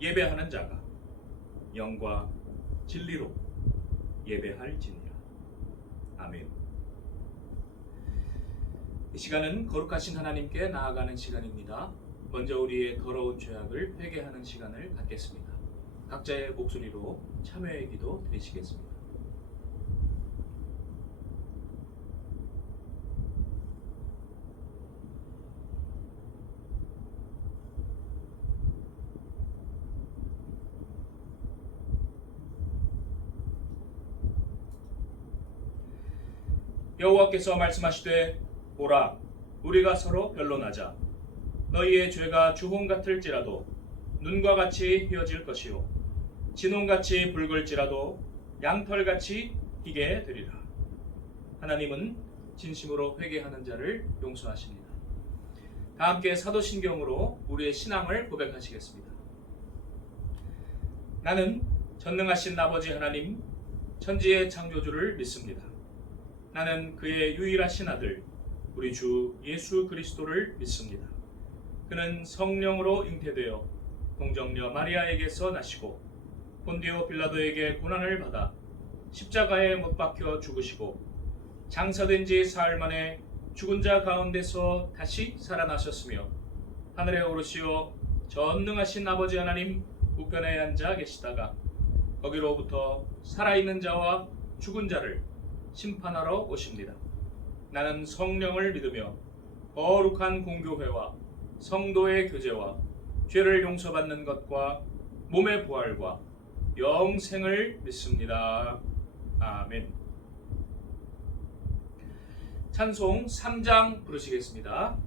예배하는 자가 영과 진리로 예배할지니라. 아멘. 이 시간은 거룩하신 하나님께 나아가는 시간입니다. 먼저 우리의 더러운 죄악을 회개하는 시간을 갖겠습니다. 각자의 목소리로 참여의 기도 드리시겠습니다. 여호와께서 말씀하시되 보라, 우리가 서로 변론하자. 너희의 죄가 주홍 같을지라도 눈과 같이 휘어질 것이요 진홍같이 붉을지라도 양털같이 희게 되리라. 하나님은 진심으로 회개하는 자를 용서하십니다. 다 함께 사도신경으로 우리의 신앙을 고백하시겠습니다. 나는 전능하신 아버지 하나님, 천지의 창조주를 믿습니다. 나는 그의 유일하신 아들 우리 주 예수 그리스도를 믿습니다. 그는 성령으로 잉태되어 동정녀 마리아에게서 나시고 본디오 빌라도에게 고난을 받아 십자가에 못 박혀 죽으시고 장사된 지 사흘 만에 죽은 자 가운데서 다시 살아나셨으며 하늘에 오르시어 전능하신 아버지 하나님 우편에 앉아 계시다가 거기로부터 살아있는 자와 죽은 자를 심판하러 오십니다. 나는 성령을 믿으며 거룩한 공교회와 성도의 교제와 죄를 용서받는 것과 몸의 부활과 영생을 믿습니다. 아멘. 찬송 3장 부르시겠습니다.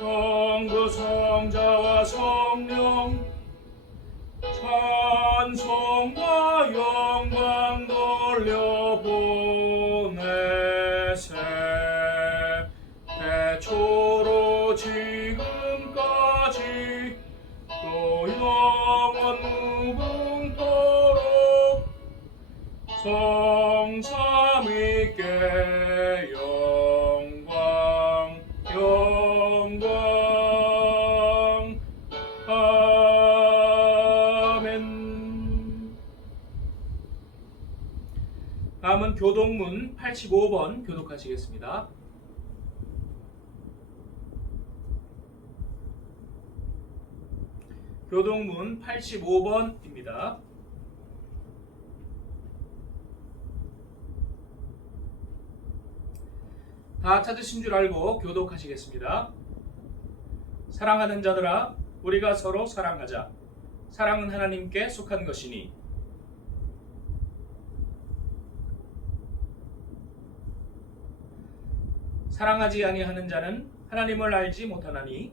성부 성자와 성령 찬송과 영광 돌려보내세. 태초로 지금까지 또 영원 무궁토록 성삼위께 영광 아멘. 다음은 교동문 85번 교독하시겠습니다. 교동문 85번입니다. 다 찾으신 줄 알고 교독하시겠습니다. 사랑하는 자들아, 우리가 서로 사랑하자. 사랑은 하나님께 속한 것이니 사랑하지 아니하는 자는 하나님을 알지 못하나니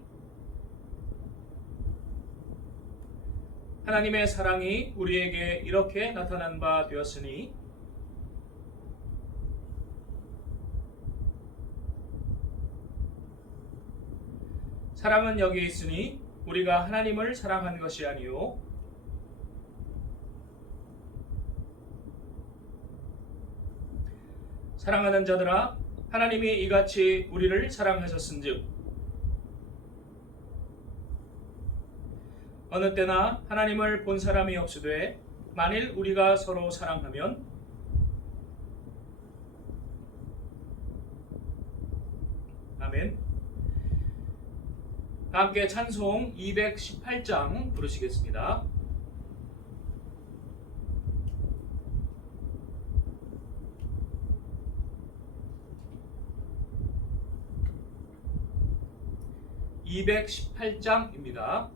하나님의 사랑이 우리에게 이렇게 나타난 바 되었으니 사랑은 여기 있으니 우리가 하나님을 사랑한 것이 아니요 사랑하는 자들아, 하나님이 이같이 우리를 사랑하셨은즉 어느 때나 하나님을 본 사람이 없으되 만일 우리가 서로 사랑하면 아멘. 함께 찬송 218장 부르시겠습니다. (218장입니다)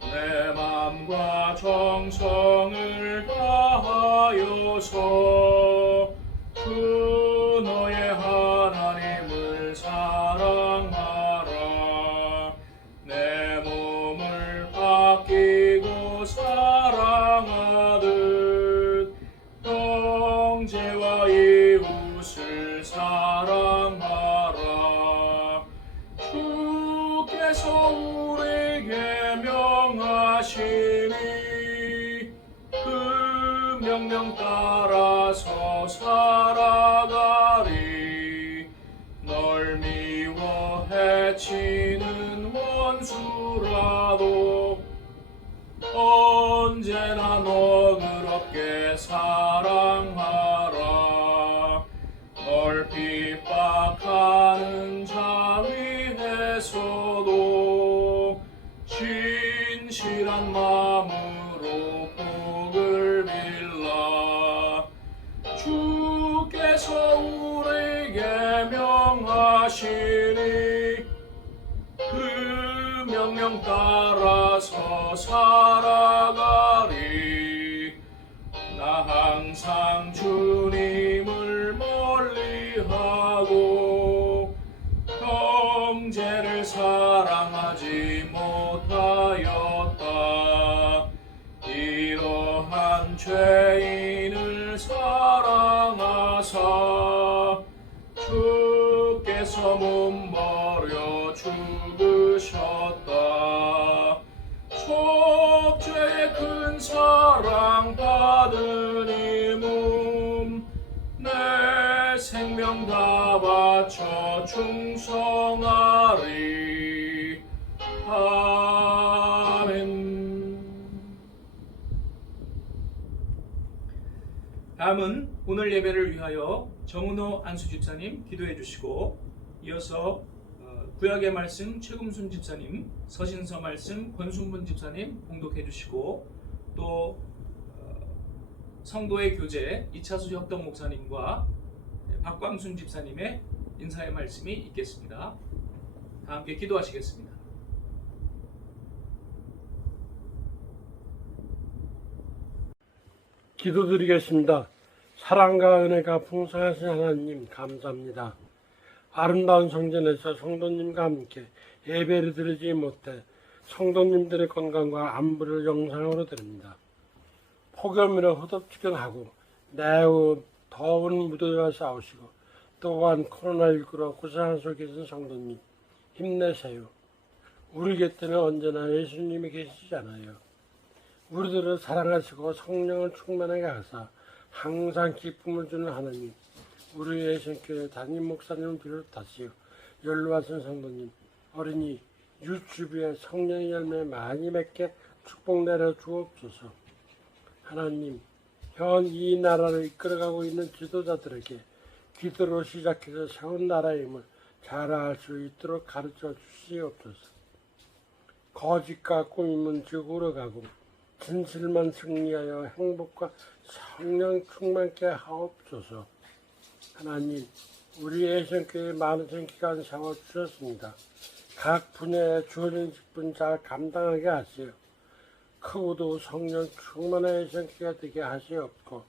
내 맘과 정성을 다하여서 주 너의 하나님을 사랑하라. 내 몸을 아끼고 사랑하듯 형제와 이웃을 사랑하라. 주께서 우리에게 명하시니 그 명령 따라서 살아가리. 널 미워 해치는 원수라도 언제나 너그럽게 사랑하라. 널 핍박하는 자 위에서도 진실한 마음으로 복을 빌라. 주께서 우리에게 명하시니 그 명령 따라서 살아가리. 나 항상 주님을 멀리하고 형제를 사랑하지 못하였다. 이러한 죄인을 사랑하사 주께서 몸버려 죽으셨다. 속죄의 큰 사랑 받으니 내 생명 다 바쳐 충성하리. 아멘. 다음은 오늘 예배를 위하여 정은호 안수 집사님 기도해 주시고, 이어서 구약의 말씀 최금순 집사님, 서신서 말씀 권순분 집사님 봉독해 주시고, 또 성도의 교제 이차수 협동 목사님과 박광순 집사님의 인사의 말씀이 있겠습니다. 다 함께 기도하시겠습니다. 기도드리겠습니다. 사랑과 은혜가 풍성하신 하나님 감사합니다. 아름다운 성전에서 성도님과 함께 예배를 드리지 못해 성도님들의 건강과 안부를 영상으로 드립니다. 폭염으로 후덥지근하고 매우 더운 무더위와 싸우시고 또한 코로나19로 고생한 속에 계신 성도님 힘내세요. 우리 곁에는 언제나 예수님이 계시잖아요. 우리들을 사랑하시고 성령을 충만하게 하사 항상 기쁨을 주는 하나님, 우리 예수교회 담임 목사님을 비롯하시어 연로하신 성도님, 어린이 유튜브에 성령의 열매 많이 맺게 축복 내려 주옵소서. 하나님, 현 이 나라를 이끌어가고 있는 지도자들에게 기도로 시작해서 세운 나라임을 잘 알 수 있도록 가르쳐 주시옵소서. 거짓과 꾸밈은 지옥으로 가고 진실만 승리하여 행복과 성령 충만케 하옵소서. 하나님, 우리 예선교회 많은 기간 세워주셨습니다. 각 분야에 주어진 직분 잘 감당하게 하시어 크고도 성령 충만한 예선교회가 되게 하시옵고,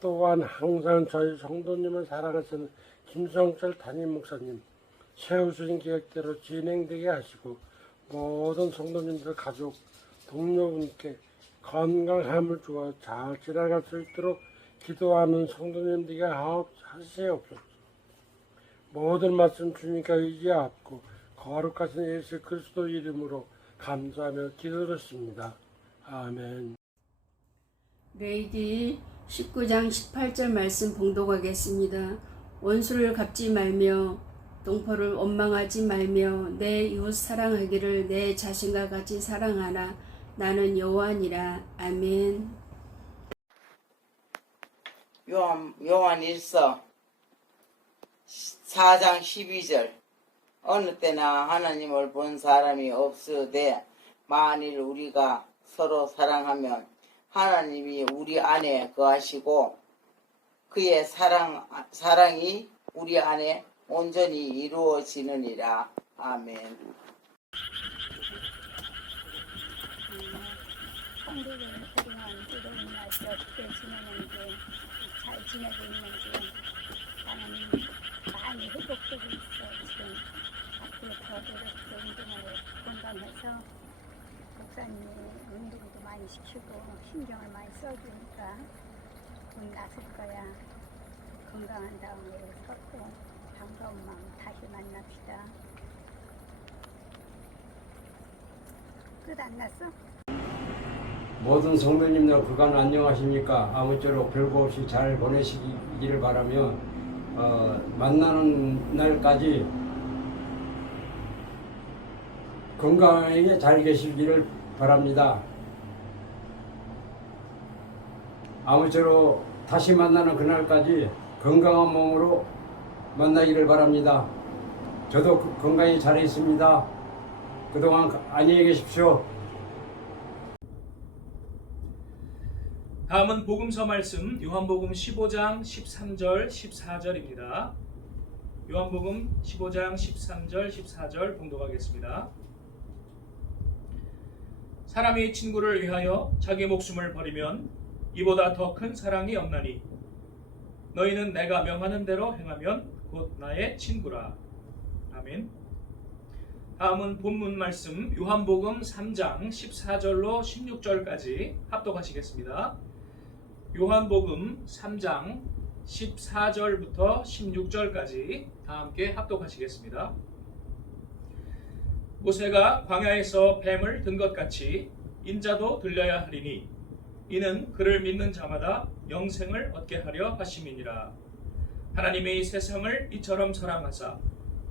또한 항상 저희 성도님을 사랑하시는 김성철 담임 목사님 세우신 계획대로 진행되게 하시고, 모든 성도님들 가족 동료분께 건강함을 주어 잘 지나갈 수 있도록 기도하는 성도님들에게 하시옵소서. 모든 말씀 주님께 의지하옵고 거룩하신 예수 그리스도 이름으로 감사하며 기도드렸습니다. 아멘. 레위기 19장 18절 말씀 봉독하겠습니다. 원수를 갚지 말며 동포를 원망하지 말며 내 이웃 사랑하기를 내 자신과 같이 사랑하라. 나는 여호와니라. 아멘. 요한 1서 4장 12절. 어느 때나 하나님을 본 사람이 없으되 만일 우리가 서로 사랑하면 하나님이 우리 안에 거하시고 그의 사랑이 우리 안에 온전히 이루어지느니라. 아멘. 한국은 그동안 뜨거운 날씨 어떻게 지내는지, 잘 지내고 있는지 나는 많이 회복되고 있어. 지금 앞으로 더 노력해서 운동을 건강해서 목사님이 운동도 많이 시키고 신경을 많이 써주니까 곧 나설 거야. 건강한 다음에 서로 반가운 마음 다시 만납시다. 끝 안 났어? 모든 성도님들 그간 안녕하십니까? 아무쪼록 별거 없이 잘 보내시기를 바라며 만나는 날까지 건강하게 잘 계시기를 바랍니다. 아무쪼록 다시 만나는 그날까지 건강한 몸으로 만나기를 바랍니다. 저도 건강히 잘 있습니다. 그동안 안녕히 계십시오. 다음은 복음서 말씀 요한복음 15장 13절 14절입니다. 요한복음 15장 13절 14절 봉독하겠습니다. 사람이 친구를 위하여 자기 목숨을 버리면 이보다 더 큰 사랑이 없나니 너희는 내가 명하는 대로 행하면 곧 나의 친구라. 아멘. 다음은 본문 말씀 요한복음 3장 14절로 16절까지 합독하시겠습니다. 요한복음 3장 14절부터 16절까지 다 함께 합독하시겠습니다. 모세가 광야에서 뱀을 든 것 같이 인자도 들려야 하리니 이는 그를 믿는 자마다 영생을 얻게 하려 하심이니라. 하나님이 세상을 이처럼 사랑하사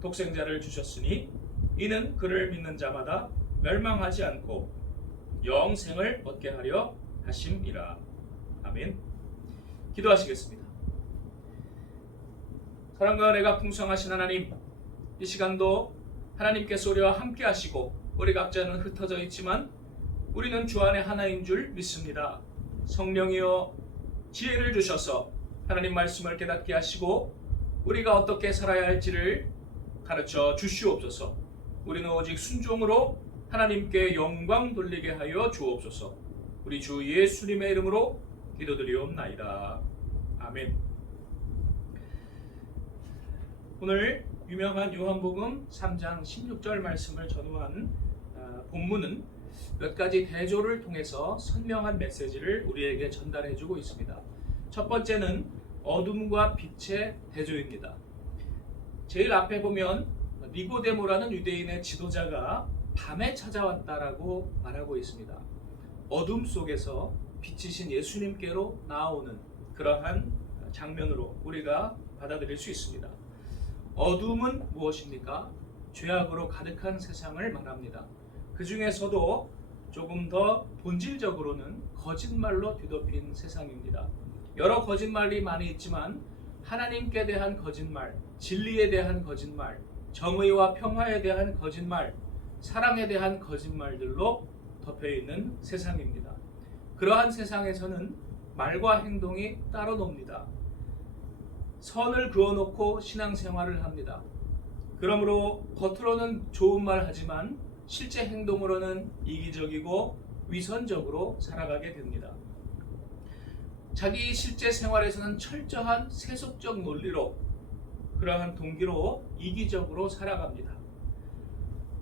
독생자를 주셨으니 이는 그를 믿는 자마다 멸망하지 않고 영생을 얻게 하려 하심이라. 아멘. 기도하시겠습니다. 사랑과 은혜가 풍성하신 하나님, 이 시간도 하나님께서 우리와 함께 하시고 우리 각자는 흩어져 있지만 우리는 주 안에 하나인 줄 믿습니다. 성령이여 지혜를 주셔서 하나님 말씀을 깨닫게 하시고 우리가 어떻게 살아야 할지를 가르쳐 주시옵소서. 우리는 오직 순종으로 하나님께 영광 돌리게 하여 주옵소서. 우리 주 예수님의 이름으로 기도드리옵나이다. 아멘. 오늘 유명한 요한복음 3장 16절 말씀을 전후한 본문은 몇 가지 대조를 통해서 선명한 메시지를 우리에게 전달해주고 있습니다. 첫 번째는 어둠과 빛의 대조입니다. 제일 앞에 보면 니고데모라는 유대인의 지도자가 밤에 찾아왔다라고 말하고 있습니다. 어둠 속에서 빛이신 예수님께로 나아오는 그러한 장면으로 우리가 받아들일 수 있습니다. 어둠은 무엇입니까? 죄악으로 가득한 세상을 말합니다. 그 중에서도 조금 더 본질적으로는 거짓말로 뒤덮인 세상입니다. 여러 거짓말이 많이 있지만 하나님께 대한 거짓말, 진리에 대한 거짓말, 정의와 평화에 대한 거짓말, 사랑에 대한 거짓말들로 덮여있는 세상입니다. 그러한 세상에서는 말과 행동이 따로 놉니다. 선을 그어놓고 신앙생활을 합니다. 그러므로 겉으로는 좋은 말 하지만 실제 행동으로는 이기적이고 위선적으로 살아가게 됩니다. 자기 실제 생활에서는 철저한 세속적 논리로 그러한 동기로 이기적으로 살아갑니다.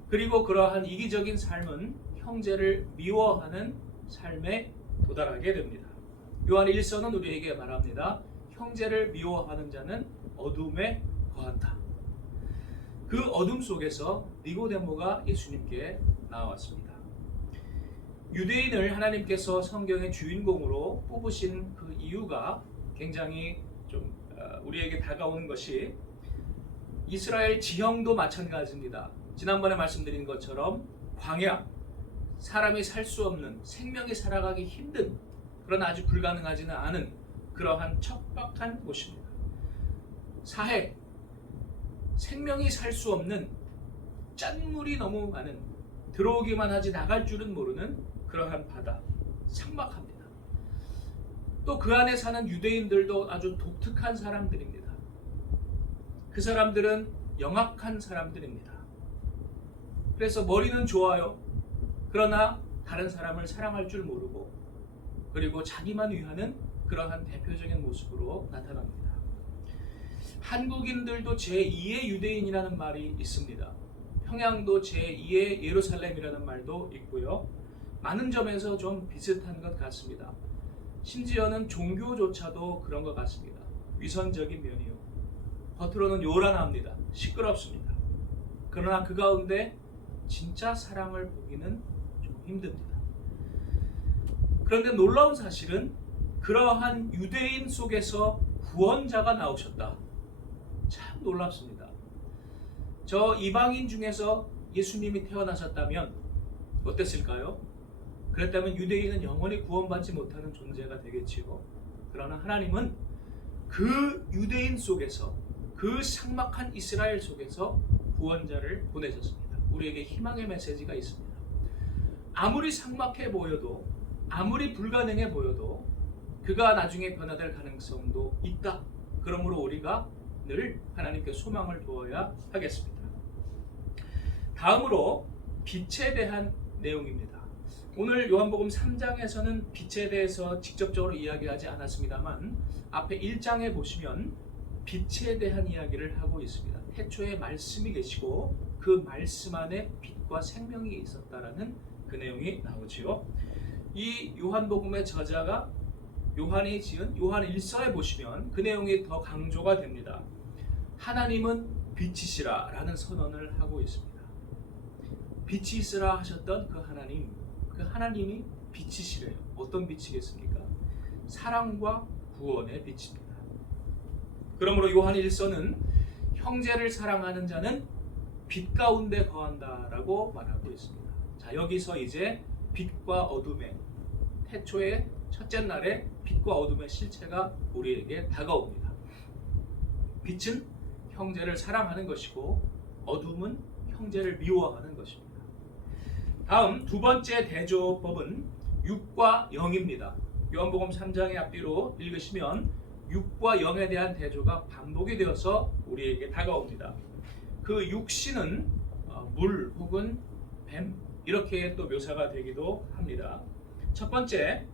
그리고 그러한 이기적인 삶은 형제를 미워하는 삶에 도달하게 됩니다. 요한 1서는 우리에게 말합니다. 형제를 미워하는 자는 어둠에 거한다. 그 어둠 속에서 니고데모가 예수님께 나왔습니다. 유대인을 하나님께서 성경의 주인공으로 뽑으신 그 이유가 굉장히 좀 우리에게 다가오는 것이 이스라엘 지형도 마찬가지입니다. 지난번에 말씀드린 것처럼 광야, 사람이 살 수 없는, 생명이 살아가기 힘든, 그러나 아주 불가능하지는 않은 그러한 척박한 곳입니다. 사해, 생명이 살 수 없는, 짠물이 너무 많은, 들어오기만 하지 나갈 줄은 모르는 그러한 바다, 삭막합니다. 또 그 안에 사는 유대인들도 아주 독특한 사람들입니다. 그 사람들은 영악한 사람들입니다. 그래서 머리는 좋아요. 그러나 다른 사람을 사랑할 줄 모르고 그리고 자기만 위하는 그러한 대표적인 모습으로 나타납니다. 한국인들도 제2의 유대인이라는 말이 있습니다. 평양도 제2의 예루살렘이라는 말도 있고요. 많은 점에서 좀 비슷한 것 같습니다. 심지어는 종교조차도 그런 것 같습니다. 위선적인 면이요. 겉으로는 요란합니다. 시끄럽습니다. 그러나 그 가운데 진짜 사랑을 보기는 좀 힘듭니다. 그런데 놀라운 사실은 그러한 유대인 속에서 구원자가 나오셨다. 참 놀랍습니다. 저 이방인 중에서 예수님이 태어나셨다면 어땠을까요? 그랬다면 유대인은 영원히 구원받지 못하는 존재가 되겠지요. 그러나 하나님은 그 유대인 속에서, 그 삭막한 이스라엘 속에서 구원자를 보내셨습니다. 우리에게 희망의 메시지가 있습니다. 아무리 삭막해 보여도, 아무리 불가능해 보여도 그가 나중에 변화될 가능성도 있다. 그러므로 우리가 늘 하나님께 소망을 두어야 하겠습니다. 다음으로 빛에 대한 내용입니다. 오늘 요한복음 3장에서는 빛에 대해서 직접적으로 이야기하지 않았습니다만 앞에 1장에 보시면 빛에 대한 이야기를 하고 있습니다. 태초에 말씀이 계시고 그 말씀 안에 빛과 생명이 있었다라는 그 내용이 나오지요. 이 요한복음의 저자가 요한이 지은 요한 1서에 보시면 그 내용이 더 강조가 됩니다. 하나님은 빛이시라 라는 선언을 하고 있습니다. 빛이 있으라 하셨던 그 하나님이 빛이시래요. 어떤 빛이겠습니까? 사랑과 구원의 빛입니다. 그러므로 요한 1서는 형제를 사랑하는 자는 빛 가운데 거한다라고 말하고 있습니다. 자, 여기서 이제 빛과 어둠의 태초의 첫째 날에 빛과 어둠의 실체가 우리에게 다가옵니다. 빛은 형제를 사랑하는 것이고 어둠은 형제를 미워하는 것입니다. 다음 두 번째 대조법은 6과 0입니다. 요한복음 3장의 앞뒤로 읽으시면 6과 0에 대한 대조가 반복이 되어서 우리에게 다가옵니다. 그 육신은 물 혹은 뱀 이렇게 또 묘사가 되기도 합니다. 첫 번째,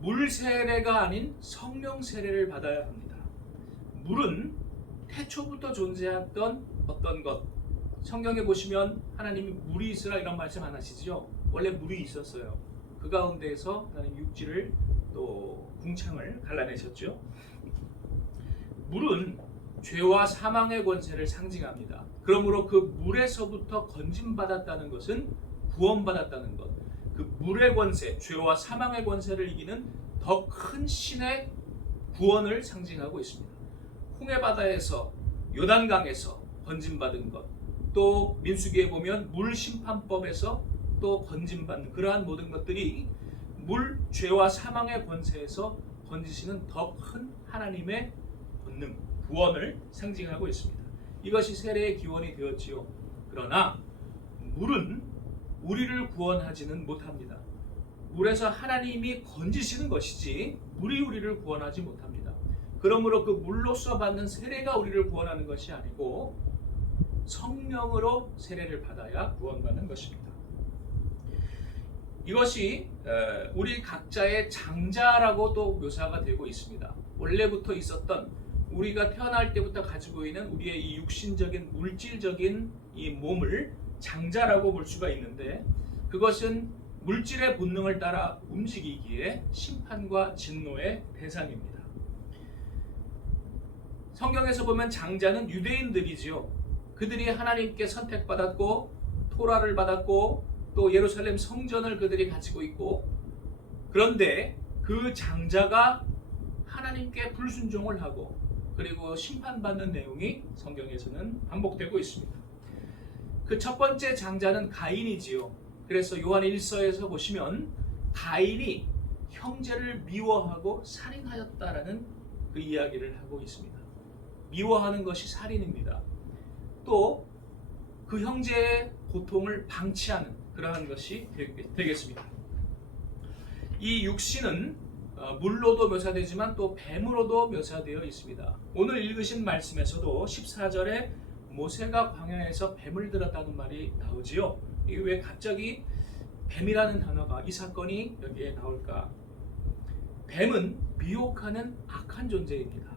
물 세례가 아닌 성령 세례를 받아야 합니다. 물은 태초부터 존재했던 어떤 것, 성경에 보시면 하나님이 물이 있으라 이런 말씀 안 하시죠? 원래 물이 있었어요. 그 가운데에서 하나님 육지를 또 궁창을 갈라내셨죠. 물은 죄와 사망의 권세를 상징합니다. 그러므로 그 물에서부터 건짐받았다는 것은 구원받았다는 것, 그 물의 권세, 죄와 사망의 권세를 이기는 더 큰 신의 구원을 상징하고 있습니다. 홍해바다에서 요단강에서 건짐받은 것, 또 민수기에 보면 물심판법에서 또 건짐받는 그러한 모든 것들이 물, 죄와 사망의 권세에서 건지시는 더 큰 하나님의 권능, 구원을 상징하고 있습니다. 이것이 세례의 기원이 되었지요. 그러나 물은 우리를 구원하지는 못합니다. 물에서 하나님이 건지시는 것이지 물이 우리를 구원하지 못합니다. 그러므로 그 물로서 받는 세례가 우리를 구원하는 것이 아니고 성령으로 세례를 받아야 구원받는 것입니다. 이것이 우리 각자의 장자라고 또 묘사가 되고 있습니다. 원래부터 있었던 우리가 태어날 때부터 가지고 있는 우리의 이 육신적인 물질적인 이 몸을 장자라고 볼 수가 있는데 그것은 물질의 본능을 따라 움직이기에 심판과 진노의 대상입니다. 성경에서 보면 장자는 유대인들이지요. 그들이 하나님께 선택받았고 토라를 받았고 또 예루살렘 성전을 그들이 가지고 있고 그런데 그 장자가 하나님께 불순종을 하고 그리고 심판받는 내용이 성경에서는 반복되고 있습니다. 그 첫 번째 장자는 가인이지요. 그래서 요한 1서에서 보시면 가인이 형제를 미워하고 살인하였다라는 그 이야기를 하고 있습니다. 미워하는 것이 살인입니다. 또 그 형제의 고통을 방치하는 그러한 것이 되겠습니다. 이 육신은 물로도 묘사되지만 또 뱀으로도 묘사되어 있습니다. 오늘 읽으신 말씀에서도 14절에 모세가 광야에서 뱀을 들었다는 말이 나오지요. 이게 왜 갑자기 뱀이라는 단어가 이 사건이 여기에 나올까? 뱀은 미혹하는 악한 존재입니다.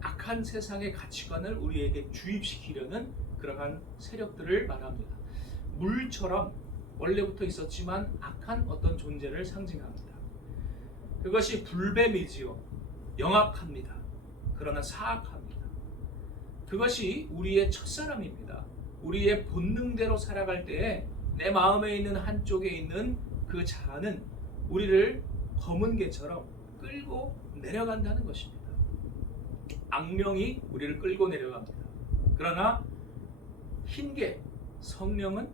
악한 세상의 가치관을 우리에게 주입시키려는 그러한 세력들을 말합니다. 물처럼 원래부터 있었지만 악한 어떤 존재를 상징합니다. 그것이 불뱀이지요. 영악합니다. 그러나 사악합니다. 그것이 우리의 첫사람입니다. 우리의 본능대로 살아갈 때에 내 마음에 있는 한쪽에 있는 그 자아는 우리를 검은 개처럼 끌고 내려간다는 것입니다. 악령이 우리를 끌고 내려갑니다. 그러나 흰개, 성령은,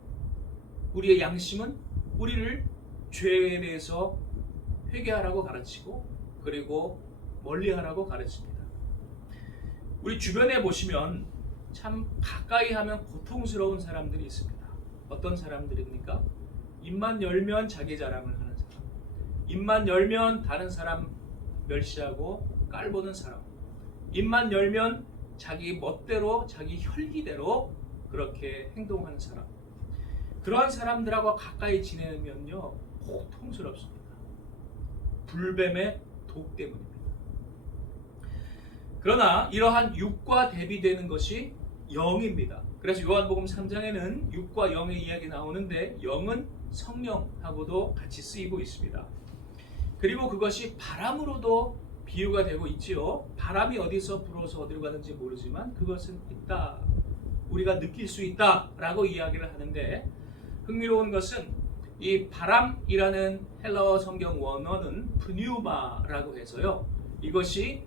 우리의 양심은 우리를 죄에 대해서 회개하라고 가르치고 그리고 멀리하라고 가르칩니다. 우리 주변에 보시면 참 가까이 하면 고통스러운 사람들이 있습니다. 어떤 사람들입니까? 입만 열면 자기 자랑을 하는 사람, 입만 열면 다른 사람 멸시하고 깔보는 사람, 입만 열면 자기 멋대로 자기 혈기대로 그렇게 행동하는 사람, 그러한 사람들하고 가까이 지내면요 고통스럽습니다. 불뱀의 독 때문입니다. 그러나 이러한 육과 대비되는 것이 영입니다. 그래서 요한복음 3장에는 육과 영의 이야기 나오는데 영은 성령하고도 같이 쓰이고 있습니다. 그리고 그것이 바람으로도 비유가 되고 있지요. 바람이 어디서 불어서 어디로 가는지 모르지만 그것은 있다, 우리가 느낄 수 있다라고 이야기를 하는데, 흥미로운 것은 이 바람이라는 헬라어 성경 원어는 프뉴마라고 해서요, 이것이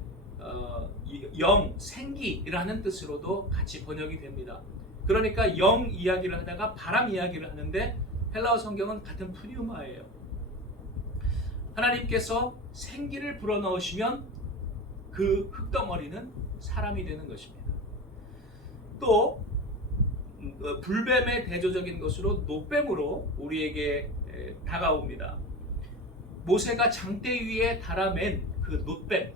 영, 생기라는 뜻으로도 같이 번역이 됩니다. 그러니까 영 이야기를 하다가 바람 이야기를 하는데 헬라어 성경은 같은 프뉴마예요. 하나님께서 생기를 불어넣으시면 그 흙덩어리는 사람이 되는 것입니다. 또 불뱀의 대조적인 것으로 노뱀으로 우리에게 다가옵니다. 모세가 장대 위에 달아맨 그 노뱀,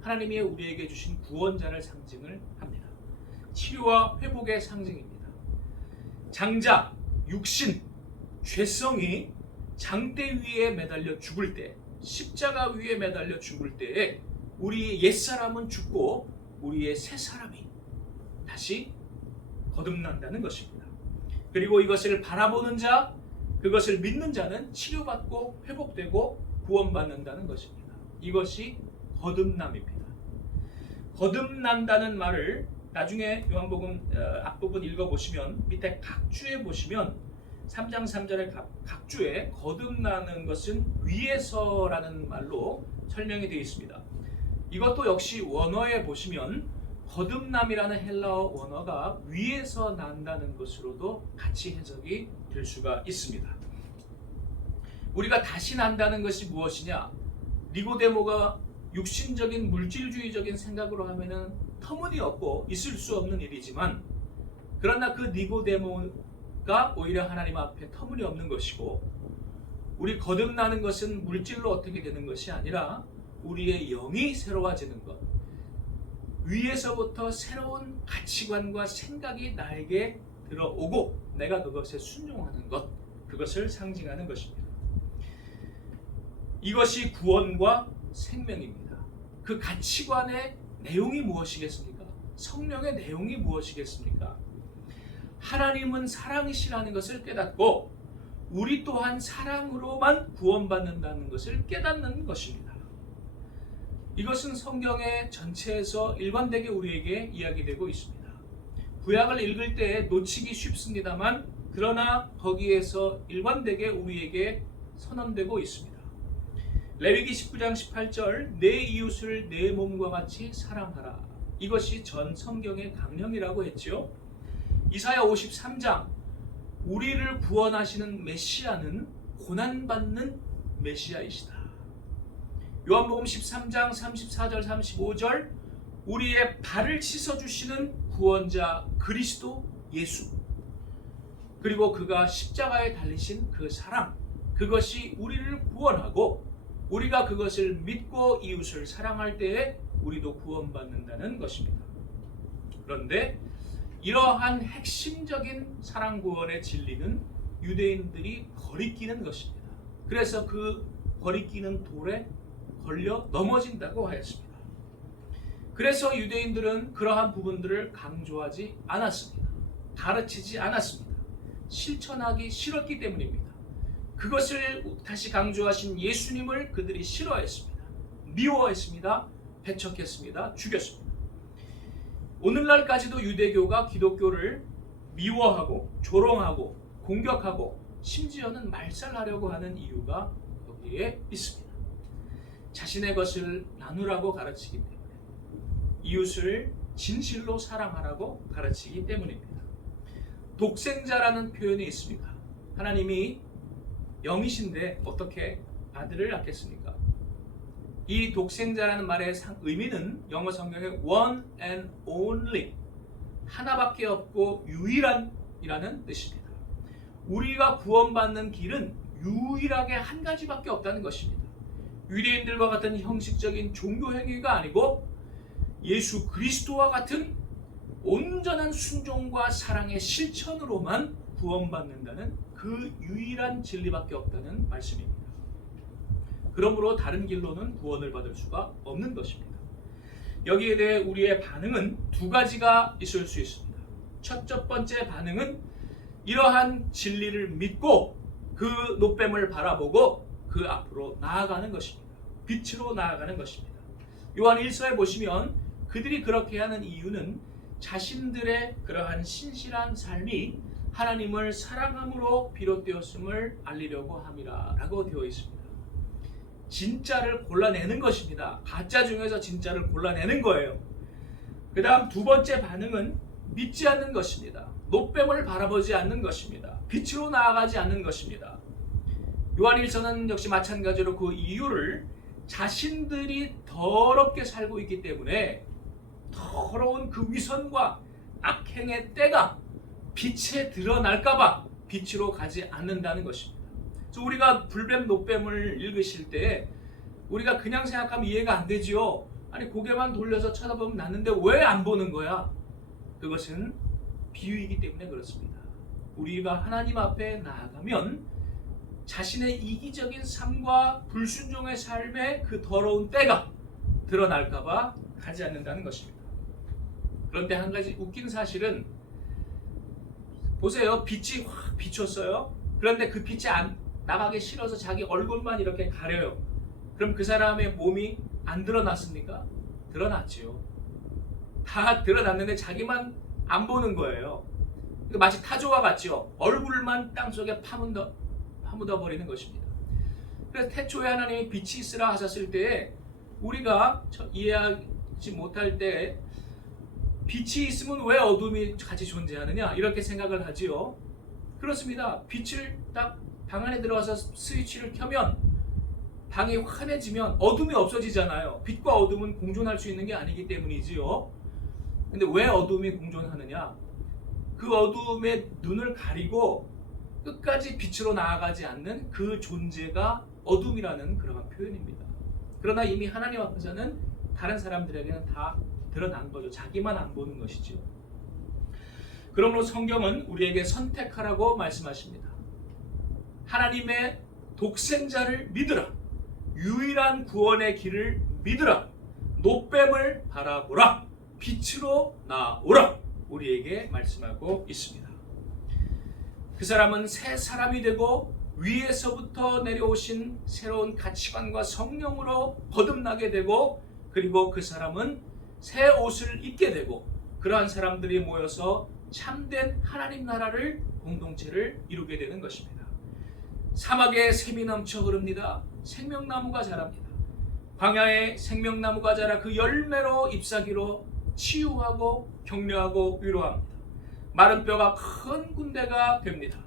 하나님이 우리에게 주신 구원자를 상징을 합니다. 치유와 회복의 상징입니다. 장자, 육신, 죄성이 장대 위에 매달려 죽을 때, 십자가 위에 매달려 죽을 때에 우리의 옛사람은 죽고 우리의 새사람이 다시 거듭난다는 것입니다. 그리고 이것을 바라보는 자, 그것을 믿는 자는 치료받고 회복되고 구원받는다는 것입니다. 이것이 거듭남입니다. 거듭난다는 말을 나중에 요한복음 앞부분 읽어보시면 밑에 각주에 보시면 3장 3절의 각주에 거듭나는 것은 위에서라는 말로 설명이 되어 있습니다. 이것도 역시 원어에 보시면 거듭남이라는 헬라어 원어가 위에서 난다는 것으로도 같이 해석이 될 수가 있습니다. 우리가 다시 난다는 것이 무엇이냐? 니고데모가 육신적인 물질주의적인 생각으로 하면은 터무니없고 있을 수 없는 일이지만, 그러나 그 니고데모가 오히려 하나님 앞에 터무니없는 것이고, 우리 거듭나는 것은 물질로 어떻게 되는 것이 아니라 우리의 영이 새로워지는 것, 위에서부터 새로운 가치관과 생각이 나에게 들어오고 내가 그것에 순종하는 것, 그것을 상징하는 것입니다. 이것이 구원과 생명입니다. 그 가치관의 내용이 무엇이겠습니까? 성령의 내용이 무엇이겠습니까? 하나님은 사랑이시라는 것을 깨닫고 우리 또한 사랑으로만 구원받는다는 것을 깨닫는 것입니다. 이것은 성경의 전체에서 일관되게 우리에게 이야기되고 있습니다. 구약을 읽을 때 놓치기 쉽습니다만, 그러나 거기에서 일관되게 우리에게 선언되고 있습니다. 레위기 19장 18절, 내 이웃을 내 몸과 같이 사랑하라. 이것이 전 성경의 강령이라고 했죠. 이사야 53장, 우리를 구원하시는 메시아는 고난받는 메시아이시다. 요한복음 13장 34절 35절, 우리의 발을 씻어주시는 구원자 그리스도 예수, 그리고 그가 십자가에 달리신 그 사랑, 그것이 우리를 구원하고 우리가 그것을 믿고 이웃을 사랑할 때에 우리도 구원받는다는 것입니다. 그런데 이러한 핵심적인 사랑 구원의 진리는 유대인들이 거리끼는 것입니다. 그래서 그 거리끼는 돌에 걸려 넘어진다고 하였습니다. 그래서 유대인들은 그러한 부분들을 강조하지 않았습니다. 가르치지 않았습니다. 실천하기 싫었기 때문입니다. 그것을 다시 강조하신 예수님을 그들이 싫어했습니다. 미워했습니다. 배척했습니다. 죽였습니다. 오늘날까지도 유대교가 기독교를 미워하고 조롱하고 공격하고 심지어는 말살하려고 하는 이유가 여기에 있습니다. 자신의 것을 나누라고 가르치기 때문에, 이웃을 진실로 사랑하라고 가르치기 때문입니다. 독생자라는 표현이 있습니다. 하나님이 영이신데 어떻게 아들을 낳겠습니까? 이 독생자라는 말의 의미는 영어 성경의 one and only, 하나밖에 없고 유일한이라는 뜻입니다. 우리가 구원받는 길은 유일하게 한 가지밖에 없다는 것입니다. 유대인들과 같은 형식적인 종교 행위가 아니고 예수 그리스도와 같은 온전한 순종과 사랑의 실천으로만 구원받는다는 그 유일한 진리밖에 없다는 말씀입니다. 그러므로 다른 길로는 구원을 받을 수가 없는 것입니다. 여기에 대해 우리의 반응은 두 가지가 있을 수 있습니다. 첫 번째 반응은 이러한 진리를 믿고 그 노뱀을 바라보고 그 앞으로 나아가는 것입니다. 빛으로 나아가는 것입니다. 요한 1서에 보시면 그들이 그렇게 하는 이유는 자신들의 그러한 신실한 삶이 하나님을 사랑함으로 비롯되었음을 알리려고 함이라 라고 되어 있습니다. 진짜를 골라내는 것입니다. 가짜 중에서 진짜를 골라내는 거예요. 그 다음 두 번째 반응은 믿지 않는 것입니다. 노뱀을 바라보지 않는 것입니다. 빛으로 나아가지 않는 것입니다. 요한 1서는 역시 마찬가지로 그 이유를 자신들이 더럽게 살고 있기 때문에 더러운 그 위선과 악행의 때가 빛에 드러날까봐 빛으로 가지 않는다는 것입니다. 그래서 우리가 불뱀 노뱀을 읽으실 때 우리가 그냥 생각하면 이해가 안 되지요. 아니 고개만 돌려서 쳐다보면 낫는데 왜 안 보는 거야? 그것은 비유이기 때문에 그렇습니다. 우리가 하나님 앞에 나아가면 자신의 이기적인 삶과 불순종의 삶의 그 더러운 때가 드러날까봐 가지 않는다는 것입니다. 그런데 한 가지 웃긴 사실은 보세요. 빛이 확 비쳤어요. 그런데 그 빛이 안 나가기 싫어서 자기 얼굴만 이렇게 가려요. 그럼 그 사람의 몸이 안 드러났습니까? 드러났지요. 다 드러났는데 자기만 안 보는 거예요. 마치 타조와 같죠. 얼굴만 땅속에 파묻어 버리는 것입니다. 그래서 태초에 하나님이 빛이 있으라 하셨을 때에 우리가 이해하지 못할 때 빛이 있으면 왜 어둠이 같이 존재하느냐 이렇게 생각을 하지요. 그렇습니다. 빛을 딱 방 안에 들어가서 스위치를 켜면 방이 환해지면 어둠이 없어지잖아요. 빛과 어둠은 공존할 수 있는 게 아니기 때문이지요. 근데 왜 어둠이 공존하느냐? 그 어둠의 눈을 가리고 끝까지 빛으로 나아가지 않는 그 존재가 어둠이라는 그러한 표현입니다. 그러나 이미 하나님 앞에서는 다른 사람들에게는 다 드러난 거죠. 자기만 안 보는 것이죠. 그러므로 성경은 우리에게 선택하라고 말씀하십니다. 하나님의 독생자를 믿으라. 유일한 구원의 길을 믿으라. 노뱀을 바라보라. 빛으로 나오라. 우리에게 말씀하고 있습니다. 그 사람은 새 사람이 되고 위에서부터 내려오신 새로운 가치관과 성령으로 거듭나게 되고 그리고 그 사람은 새 옷을 입게 되고 그러한 사람들이 모여서 참된 하나님 나라를 공동체를 이루게 되는 것입니다. 사막에 샘이 넘쳐 흐릅니다. 생명나무가 자랍니다. 광야에 생명나무가 자라 그 열매로 잎사귀로 치유하고 격려하고 위로합니다. 마른 뼈가 큰 군대가 됩니다.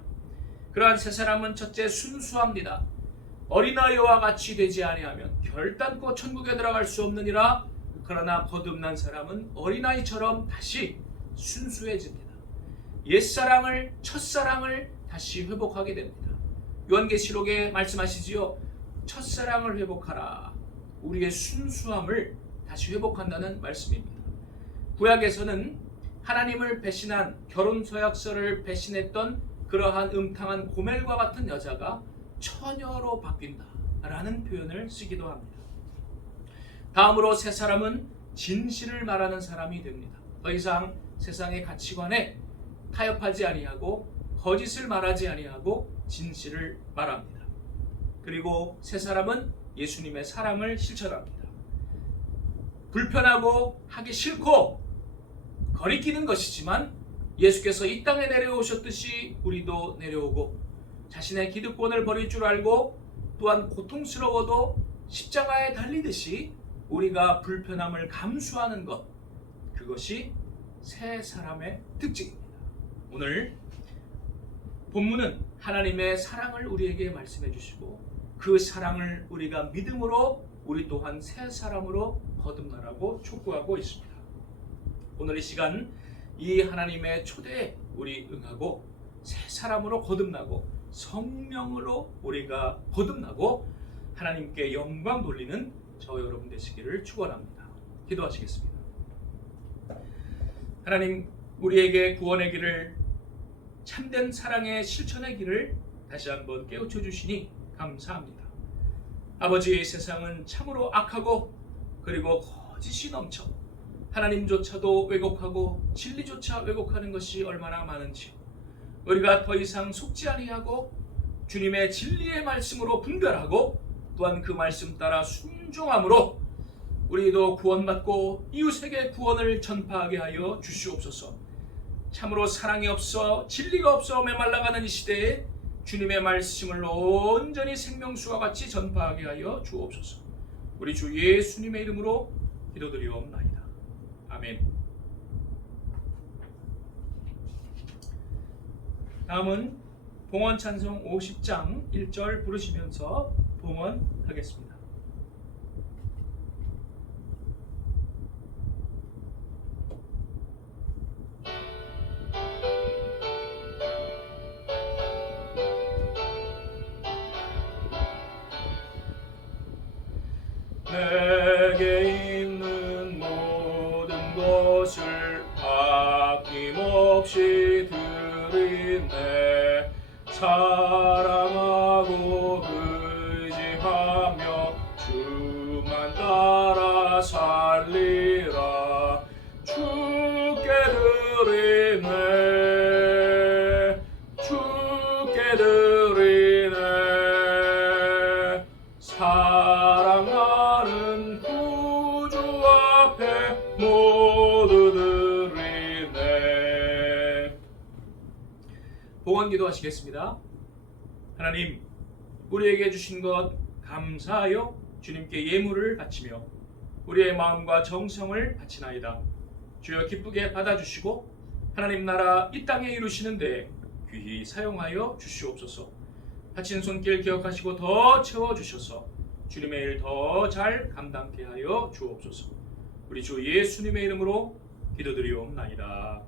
그러한 새 사람은 첫째 순수합니다. 어린아이와 같이 되지 아니하면 결단코 천국에 들어갈 수 없느니라. 그러나 거듭난 사람은 어린아이처럼 다시 순수해집니다. 옛사랑을 첫사랑을 다시 회복하게 됩니다. 요한계시록에 말씀하시지요. 첫사랑을 회복하라. 우리의 순수함을 다시 회복한다는 말씀입니다. 구약에서는 하나님을 배신한 결혼 서약서를 배신했던 그러한 음탕한 고멜과 같은 여자가 처녀로 바뀐다라는 표현을 쓰기도 합니다. 다음으로 새 사람은 진실을 말하는 사람이 됩니다. 더 이상 세상의 가치관에 타협하지 아니하고 거짓을 말하지 아니하고 진실을 말합니다. 그리고 새 사람은 예수님의 사랑을 실천합니다. 불편하고 하기 싫고 거리끼는 것이지만 예수께서 이 땅에 내려오셨듯이 우리도 내려오고 자신의 기득권을 버릴 줄 알고 또한 고통스러워도 십자가에 달리듯이 우리가 불편함을 감수하는 것, 그것이 새 사람의 특징입니다. 오늘 본문은 하나님의 사랑을 우리에게 말씀해 주시고 그 사랑을 우리가 믿음으로 우리 또한 새 사람으로 거듭나라고 촉구하고 있습니다. 오늘 이 시간 이 하나님의 초대에 우리 응하고 새 사람으로 거듭나고 성령으로 우리가 거듭나고 하나님께 영광 돌리는 저 여러분 되시기를 축원합니다. 기도하시겠습니다. 하나님, 우리에게 구원의 길을, 참된 사랑의 실천의 길을 다시 한번 깨우쳐 주시니 감사합니다. 아버지, 세상은 참으로 악하고 그리고 거짓이 넘쳐 하나님조차도 왜곡하고 진리조차 왜곡하는 것이 얼마나 많은지요. 우리가 더 이상 속지 아니하고 주님의 진리의 말씀으로 분별하고 또한 그 말씀 따라 순종함으로 우리도 구원받고 이웃에게 구원을 전파하게 하여 주시옵소서. 참으로 사랑이 없어 진리가 없어 메말라가는 이 시대에 주님의 말씀을 온전히 생명수와 같이 전파하게 하여 주옵소서. 우리 주 예수님의 이름으로 기도드리옵나이다. 아멘. 다음은 봉헌 찬송 50장 1절 부르시면서 봉헌하겠습니다. 내게 있는 모든 것을 아낌없이 드리네. 사랑하고 의지하며 주만 따라 살리라. 주께 드리네. 주께 드리네. 사랑하는 구주 앞에 모두 드리네. 봉헌 기도하시겠습니다. 하나님, 우리에게 주신 것 감사하여 주님께 예물을 바치며 우리의 마음과 정성을 바치나이다. 주여 기쁘게 받아주시고 하나님 나라 이 땅에 이루시는데 귀히 사용하여 주시옵소서. 바친 손길 기억하시고 더 채워주셔서 주님의 일 더 잘 감당케 하여 주옵소서. 우리 주 예수님의 이름으로 기도드리옵나이다.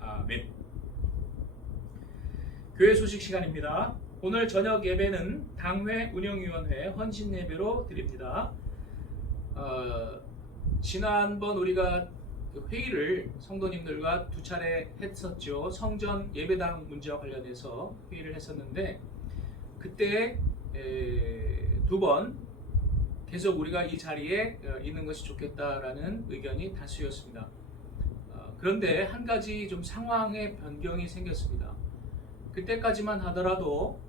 아멘. 교회 소식 시간입니다. 오늘 저녁 예배는 당회 운영위원회 헌신 예배로 드립니다. 지난번 우리가 회의를 성도님들과 두 차례 했었죠. 성전 예배당 문제와 관련해서 회의를 했었는데 그때 두 번 계속 우리가 이 자리에 있는 것이 좋겠다라는 의견이 다수였습니다. 그런데 한 가지 좀 상황의 변경이 생겼습니다. 그때까지만 하더라도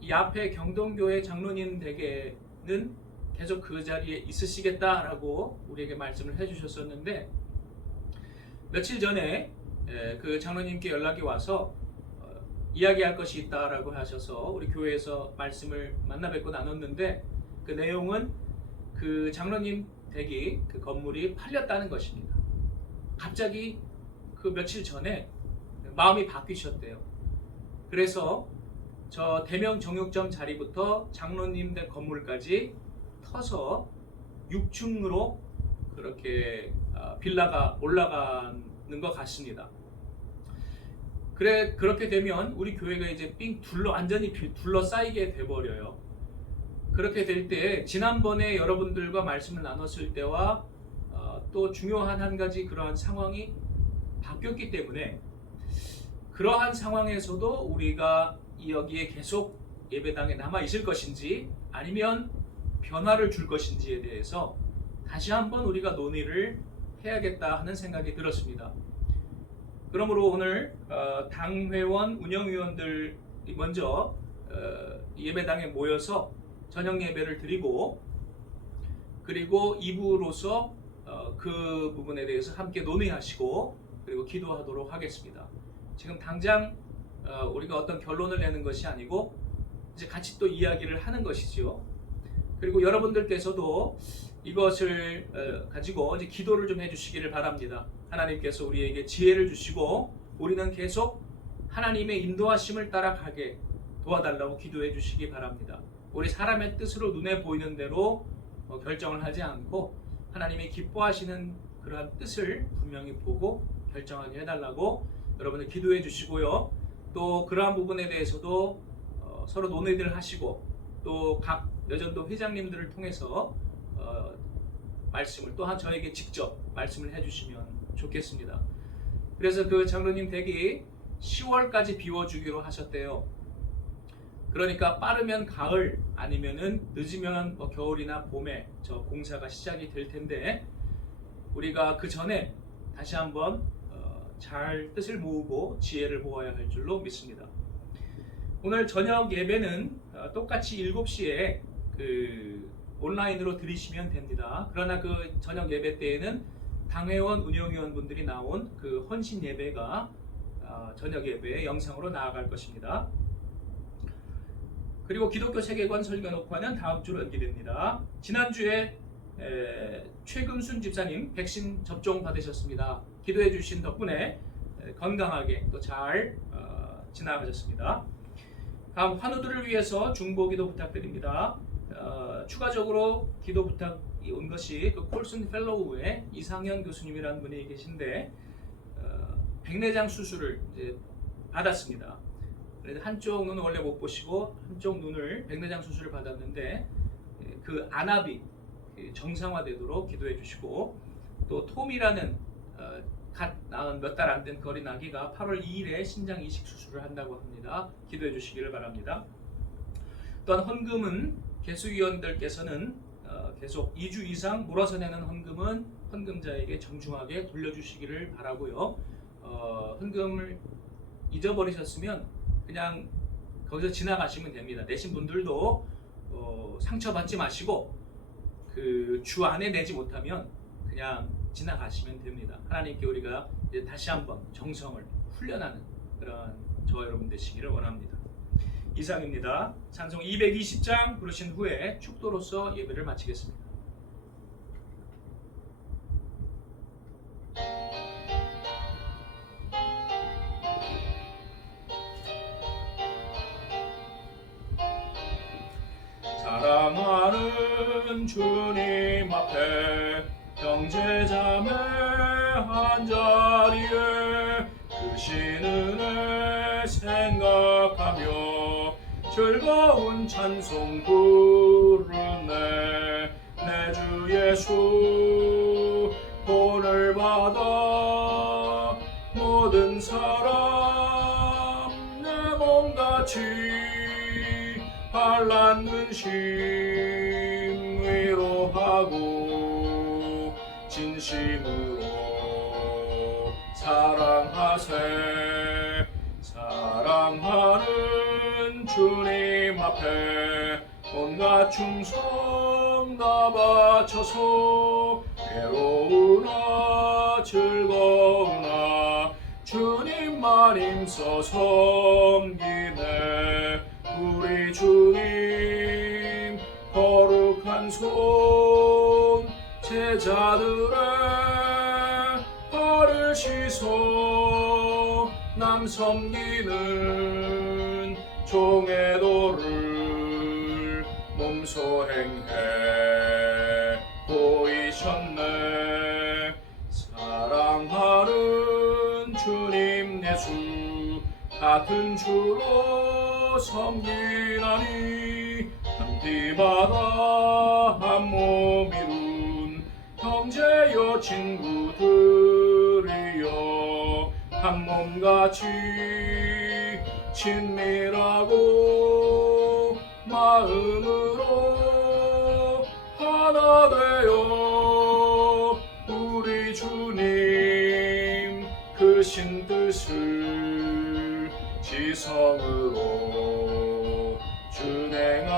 이 앞에 경동교회 장로님 댁에는 계속 그 자리에 있으시겠다라고 우리에게 말씀을 해주셨었는데 며칠 전에 그 장로님께 연락이 와서 이야기할 것이 있다라고 하셔서 우리 교회에서 말씀을 만나 뵙고 나눴는데 그 내용은 그 장로님 댁이 그 건물이 팔렸다는 것입니다. 갑자기 그 며칠 전에 마음이 바뀌셨대요. 그래서 저 대명 정육점 자리부터 장로님 댁 건물까지 터서 6층으로 그렇게 빌라가 올라가는 것 같습니다. 그렇게 되면 우리 교회가 이제 완전히 둘러싸이게 돼버려요. 그렇게 될 때 지난번에 여러분들과 말씀을 나눴을 때와 또 중요한 한 가지 그러한 상황이 바뀌었기 때문에 그러한 상황에서도 우리가 여기에 계속 예배당에 남아 있을 것인지 아니면 변화를 줄 것인지에 대해서 다시 한번 우리가 논의를 해야겠다 하는 생각이 들었습니다. 그러므로 오늘 당회원 운영위원들이 먼저 예배당에 모여서 저녁 예배를 드리고, 그리고 2부로서 그 부분에 대해서 함께 논의하시고 그리고 기도하도록 하겠습니다. 지금 당장 우리가 어떤 결론을 내는 것이 아니고 이제 같이 또 이야기를 하는 것이지요. 그리고 여러분들께서도 이것을 가지고 이제 기도를 좀 해주시기를 바랍니다. 하나님께서 우리에게 지혜를 주시고 우리는 계속 하나님의 인도하심을 따라가게 도와달라고 기도해 주시기 바랍니다. 우리 사람의 뜻으로 눈에 보이는 대로 결정을 하지 않고 하나님이 기뻐하시는 그러한 뜻을 분명히 보고 결정하게 해달라고 여러분들 기도해 주시고요. 또 그러한 부분에 대해서도 서로 논의를 하시고 또 각 여전도 회장님들을 통해서 말씀을 또한 저에게 직접 말씀을 해주시면 좋겠습니다. 그래서 그 장로님 댁이 10월까지 비워주기로 하셨대요. 그러니까 빠르면 가을 아니면은 늦으면 겨울이나 봄에 저 공사가 시작이 될 텐데 우리가 그 전에 다시 한번 잘 뜻을 모으고 지혜를 모아야 할 줄로 믿습니다. 오늘 저녁 예배는 똑같이 7시에 그 온라인으로 들으시면 됩니다. 그러나 그 저녁 예배 때에는 당회원 운영위원분들이 나온 그 헌신 예배가 저녁 예배 영상으로 나아갈 것입니다. 그리고 기독교 세계관 설교 녹화는 다음 주로 연기됩니다. 지난주에 최금순 집사님 백신 접종 받으셨습니다. 기도해 주신 덕분에 건강하게 또 잘 지나가셨습니다. 다음 환우들을 위해서 중보기도 부탁드립니다. 추가적으로 기도 부탁이 온 것이 그 콜슨 펠로우의 이상현 교수님이라는 분이 계신데 백내장 수술을 이제 받았습니다. 그래서 한쪽 눈은 원래 못 보시고 한쪽 눈을 백내장 수술을 받았는데 그 안압이 정상화되도록 기도해 주시고 또 톰이라는 갓 낳은 몇 달 안 된 어린 아기가 8월 2일에 신장 이식 수술을 한다고 합니다. 기도해 주시기를 바랍니다. 또한 헌금은 개수위원들께서는 계속 2주 이상 몰아서 내는 헌금은 헌금자에게 정중하게 돌려주시기를 바라고요. 헌금을 잊어버리셨으면 그냥 거기서 지나가시면 됩니다. 내신 분들도 상처받지 마시고 그 주 안에 내지 못하면 그냥 지나가시면 됩니다. 하나님께 우리가 이제 다시 한번 정성을 훈련하는 그런 저와 여러분 되시기를 원합니다. 이상입니다. 찬송 220장 부르신 후에 축도로서 예배를 마치겠습니다. 사랑하는 주님 앞에 형제자매 한자리에 크신 은혜 생각하며 즐거운 찬송 부르네. 내 주 예수 본을 받아 모든 사람 내 몸같이 반란 근심 위로하고 진심으로 사랑하세. 사랑하는 주님 앞에 온갖 충성 다 바쳐서 괴로우나 즐거우나 주님만 힘써 섬기네. 우리 주님 거룩한 손 제자들의 발을 씻어 남 섬기는 종의 도를 몸소 행해 보이셨네. 사랑하는 주님 예수 같은 주로 섬기나니 한띠바다 한몸 이룬 형제여 친구들이여 한몸같이 친밀하고 마음으로 하나 되어 우리 주님 크신 뜻을 지성으로 주내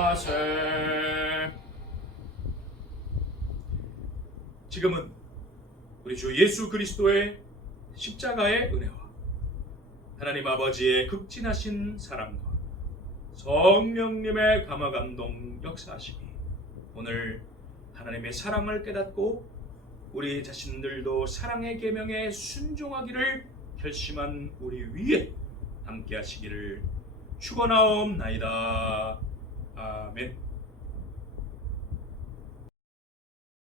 하세. 지금은 우리 주 예수 그리스도의 십자가의 은혜와 하나님 아버지의 극진하신 사랑과 성령님의 감화감동 역사하심이 오늘 하나님의 사랑을 깨닫고 우리 자신들도 사랑의 계명에 순종하기를 결심한 우리 위에 함께 하시기를 축원하옵나이다. 아멘.